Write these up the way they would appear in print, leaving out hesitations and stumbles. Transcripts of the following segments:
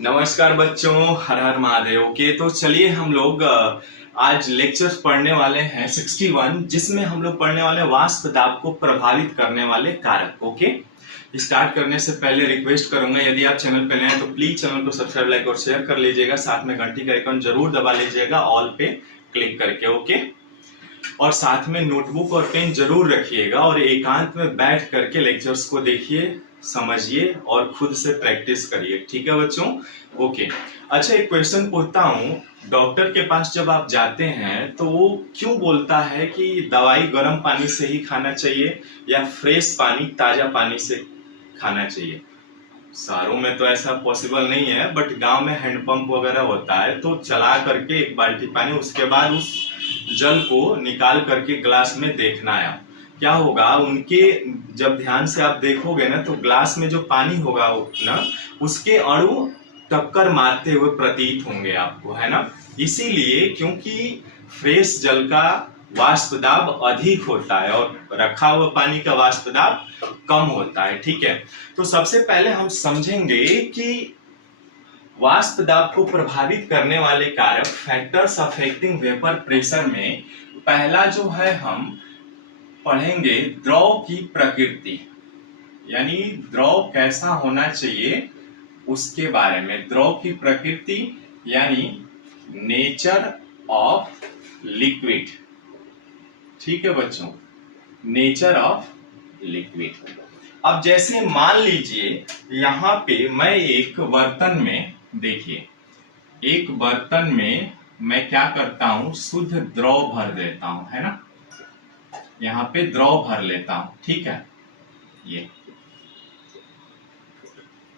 नमस्कार बच्चों, हर हर महादेव। ओके, तो चलिए हम लोग आज लेक्चर्स पढ़ने वाले हैं 61, जिसमें हम लोग पढ़ने वाले वाष्प दाब को प्रभावित करने वाले कारक। ओके, स्टार्ट करने से पहले रिक्वेस्ट करूंगा, यदि आप चैनल पे नए हैं तो प्लीज चैनल को सब्सक्राइब, लाइक और शेयर कर लीजिएगा। साथ में घंटी का आइकन जरूर दबा लीजिएगा ऑल पे क्लिक करके। ओके, और साथ में नोटबुक और पेन जरूर रखिएगा और एकांत में बैठ करके लेक्चर्स को देखिए, समझिए और खुद से प्रैक्टिस करिए। ठीक है बच्चों? ओके, अच्छा एक क्वेश्चन पूछता हूँ। डॉक्टर के पास जब आप जाते हैं तो वो क्यों बोलता है कि दवाई गर्म पानी से ही खाना चाहिए या फ्रेश पानी, ताजा पानी से खाना चाहिए? शहरों में तो ऐसा पॉसिबल नहीं है, बट गांव में हैंडपंप वगैरह होता है, तो चला करके एक बाल्टी पानी, उसके बाद उस जल को निकाल करके ग्लास में देखना है। क्या होगा उनके, जब ध्यान से आप देखोगे ना तो ग्लास में जो पानी होगा ना, उसके अणु टक्कर मारते हुए प्रतीत होंगे आपको, है ना? इसीलिए क्योंकि फ्रेश जल का वाष्प दाब अधिक होता है और रखा हुआ पानी का वाष्प दाब कम होता है। ठीक है, तो सबसे पहले हम समझेंगे कि वाष्प दाब को प्रभावित करने वाले कारक, फैक्टर्स अफेक्टिंग वेपर प्रेशर में पहला जो है हम पढ़ेंगे द्रव की प्रकृति, यानी द्रव कैसा होना चाहिए उसके बारे में। द्रव की प्रकृति यानी नेचर ऑफ लिक्विड। ठीक है बच्चों, नेचर ऑफ लिक्विड। अब जैसे मान लीजिए यहाँ पे मैं एक बर्तन में, देखिए एक बर्तन में मैं क्या करता हूं, शुद्ध द्रव भर देता हूं, है ना? यहाँ पे द्रव भर लेता हूं। ठीक है, ये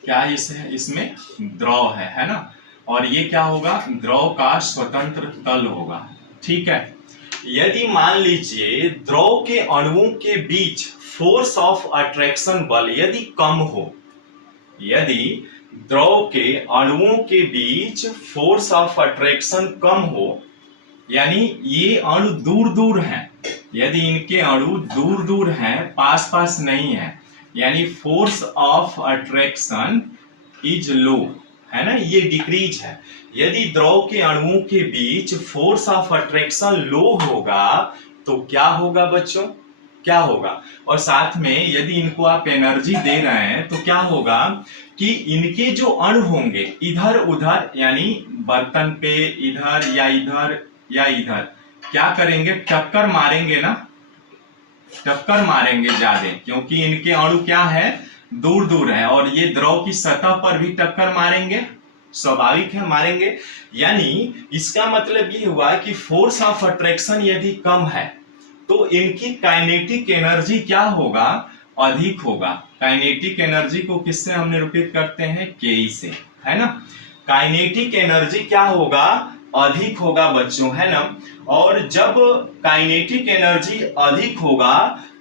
क्या इसमें द्रव है ना? और ये क्या होगा, द्रव का स्वतंत्र तल होगा। ठीक है, यदि मान लीजिए द्रव के अणुओं के बीच फोर्स ऑफ अट्रैक्शन बल यदि कम हो, यदि द्रव के अणुओं के बीच फोर्स ऑफ अट्रैक्शन कम हो, यानी ये अणु दूर दूर हैं, यदि इनके अणु दूर दूर हैं, पास पास नहीं है, यानी force of attraction is low, है ना, ये डिक्रीज है। यदि द्रव के अणुओं के बीच फोर्स ऑफ अट्रैक्शन लो होगा तो क्या होगा बच्चों, क्या होगा? और साथ में यदि इनको आप एनर्जी दे रहे हैं तो क्या होगा कि इनके जो अणु होंगे इधर उधर, यानी बर्तन पे इधर या इधर या इधर, क्या करेंगे, टक्कर मारेंगे ना, टक्कर मारेंगे ज्यादा, क्योंकि इनके अणु क्या है, दूर दूर है, और ये द्रव की सतह पर भी टक्कर मारेंगे, स्वाभाविक है मारेंगे। यानी इसका मतलब ये हुआ कि फोर्स ऑफ अट्रैक्शन यदि कम है तो इनकी काइनेटिक एनर्जी क्या होगा, अधिक होगा। काइनेटिक एनर्जी को किससे हम निरूपित करते हैं, के से, है ना? काइनेटिक एनर्जी क्या होगा, अधिक होगा बच्चों, है ना? और जब काइनेटिक एनर्जी अधिक होगा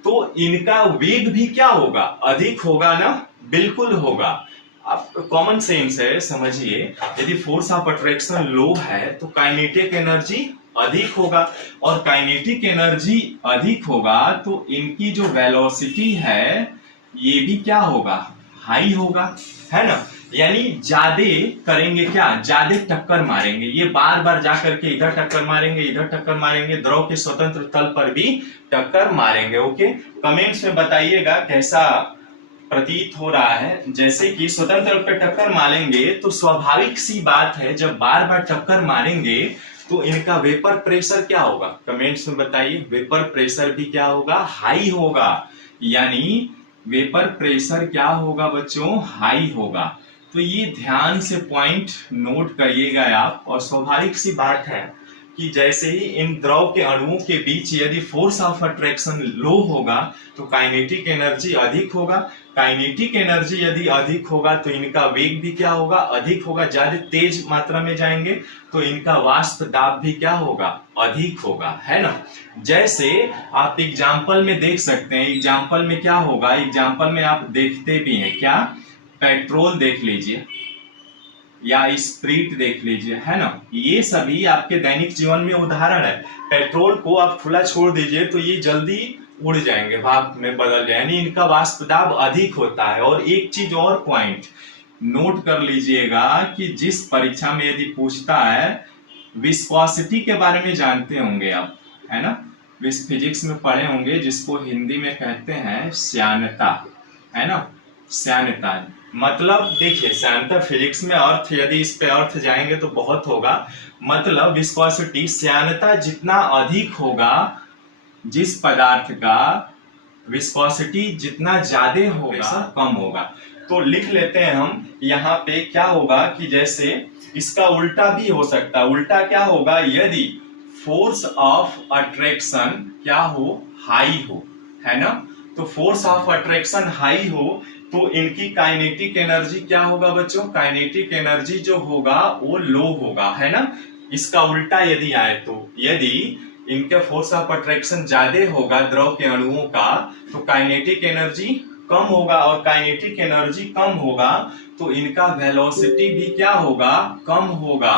तो इनका वेग भी क्या होगा, अधिक होगा ना? बिल्कुल होगा। आप कॉमन सेंस है, समझिए। यदि फोर्स ऑफ अट्रैक्शन लो है तो काइनेटिक एनर्जी अधिक होगा, और काइनेटिक एनर्जी अधिक होगा तो इनकी जो वेलोसिटी है ये भी क्या होगा, हाई होगा, है ना? यानी ज्यादा करेंगे, क्या, ज्यादा टक्कर मारेंगे, ये बार बार जाकर के इधर टक्कर मारेंगे, इधर टक्कर मारेंगे, द्रव के स्वतंत्र तल पर भी टक्कर मारेंगे। ओके, कमेंट्स में बताइएगा कैसा प्रतीत हो रहा है। जैसे कि स्वतंत्र तल पर टक्कर मारेंगे तो स्वाभाविक सी बात है, जब बार बार टक्कर मारेंगे तो इनका वेपर प्रेशर क्या होगा, कमेंट्स में बताइए। वेपर प्रेशर भी क्या होगा, हाई होगा, यानी वेपर प्रेशर क्या होगा बच्चों, हाई होगा। तो ये ध्यान से पॉइंट नोट करिएगा आप। और स्वाभाविक सी बात है कि जैसे ही इन द्रव के अणुओं के बीच यदि फोर्स ऑफ अट्रैक्शन लो होगा तो काइनेटिक एनर्जी अधिक होगा। काइनेटिक एनर्जी यदि अधिक होगा तो इनका वेग भी क्या होगा, अधिक होगा, ज्यादा तेज मात्रा में जाएंगे तो इनका वाष्प दाब भी क्या होगा, अधिक होगा, है ना? जैसे आप एग्जाम्पल में देख सकते हैं, एग्जाम्पल में क्या होगा, एग्जाम्पल में आप देखते भी हैं क्या, पेट्रोल देख लीजिए या स्प्रीट देख लीजिए, है ना? ये सभी आपके दैनिक जीवन में उदाहरण है। पेट्रोल को आप खुला छोड़ दीजिए तो ये जल्दी उड़ जाएंगे, भाप में बदल जाए, यानी इनका वाष्प दाब अधिक होता है। और एक चीज और पॉइंट, नोट कर लीजिएगा कि जिस परीक्षा में यदि पूछता है, विस्कोसिटी के बारे में जानते होंगे आप, है ना, फिजिक्स में पढ़े होंगे, जिसको हिंदी में कहते हैं श्यानता, है ना, श्यानता। मतलब देखिए श्यानता फिजिक्स में अर्थ, यदि इस पे अर्थ जाएंगे तो बहुत होगा। मतलब विस्कोसिटी, श्यानता जितना अधिक होगा, जिस पदार्थ का विस्कोसिटी जितना ज्यादा होगा कम होगा। तो लिख लेते हैं हम यहाँ पे, क्या होगा कि जैसे इसका उल्टा भी हो सकता है। उल्टा क्या होगा, यदि फोर्स ऑफ अट्रैक्शन क्या हो, हाई हो, है ना, तो फोर्स ऑफ अट्रैक्शन हाई हो तो इनकी काइनेटिक एनर्जी क्या होगा बच्चों, काइनेटिक एनर्जी जो होगा वो लो होगा, है ना। इसका उल्टा यदि आए तो, यदि इनके फोर्स ऑफ अट्रैक्शन ज्यादा होगा द्रव के अणुओं का, तो काइनेटिक एनर्जी कम होगा, और काइनेटिक एनर्जी कम होगा तो इनका वेलोसिटी भी क्या होगा, कम होगा।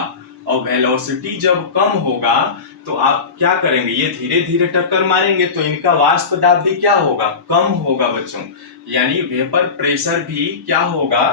और वेलोसिटी जब कम होगा तो आप क्या करेंगे, ये धीरे धीरे टक्कर मारेंगे तो इनका वाष्प दाब भी क्या होगा, कम होगा बच्चों। यानी वेपर प्रेशर भी क्या होगा,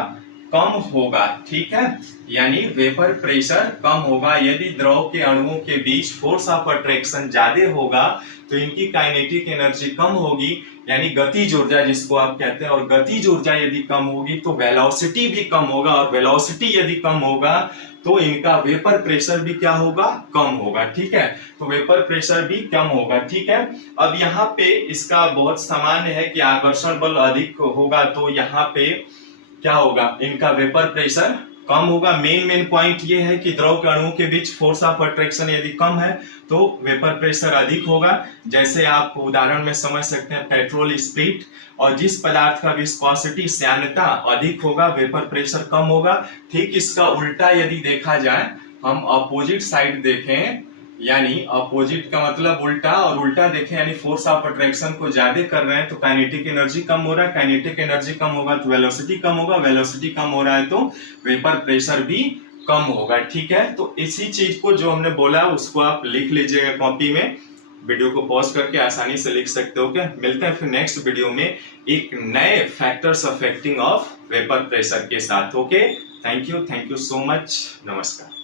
कम होगा, ठीक है। यानी वेपर प्रेशर कम होगा यदि द्रव के अणुओं के बीच फोर्स ऑफ अट्रैक्शन ज्यादा होगा तो इनकी काइनेटिक एनर्जी कम होगी, यानी गतिज ऊर्जा जिसको आप कहते हैं। और गतिज ऊर्जा यदि कम होगी तो वेलोसिटी भी कम होगा, और वेलोसिटी यदि कम होगा तो इनका वेपर प्रेशर भी क्या होगा, कम होगा, ठीक है। तो वेपर प्रेशर भी कम होगा, ठीक है। अब यहाँ पे इसका बहुत सामान्य है कि आकर्षण बल अधिक होगा तो यहाँ पे क्या होगा, इनका वेपर प्रेशर कम होगा। मेन पॉइंट ये है कि द्रव के अणुओं के बीच फोर्स ऑफ अट्रैक्शन यदि कम है तो वेपर प्रेशर अधिक होगा। जैसे आप उदाहरण में समझ सकते हैं, पेट्रोल स्प्लिट, और जिस पदार्थ का विस्कोसिटी श्यानता अधिक होगा वेपर प्रेशर कम होगा। ठीक इसका उल्टा यदि देखा जाए, हम अपोजिट साइड देखें, यानी अपोजिट का मतलब उल्टा, और उल्टा देखें यानी फोर्स ऑफ अट्रैक्शन को ज्यादा कर रहे हैं तो काइनेटिक एनर्जी कम हो रहा है, काइनेटिक एनर्जी कम होगा तो वेलोसिटी कम होगा, वेलोसिटी कम हो रहा है तो वेपर प्रेशर भी कम होगा, ठीक है। तो इसी चीज को जो हमने बोला उसको आप लिख लीजिएगा कॉपी में, वीडियो को पॉज करके आसानी से लिख सकते हो। क्या, मिलते हैं फिर नेक्स्ट वीडियो में एक नए factors affecting of vapour pressure के साथ। Okay, thank you so much, नमस्कार।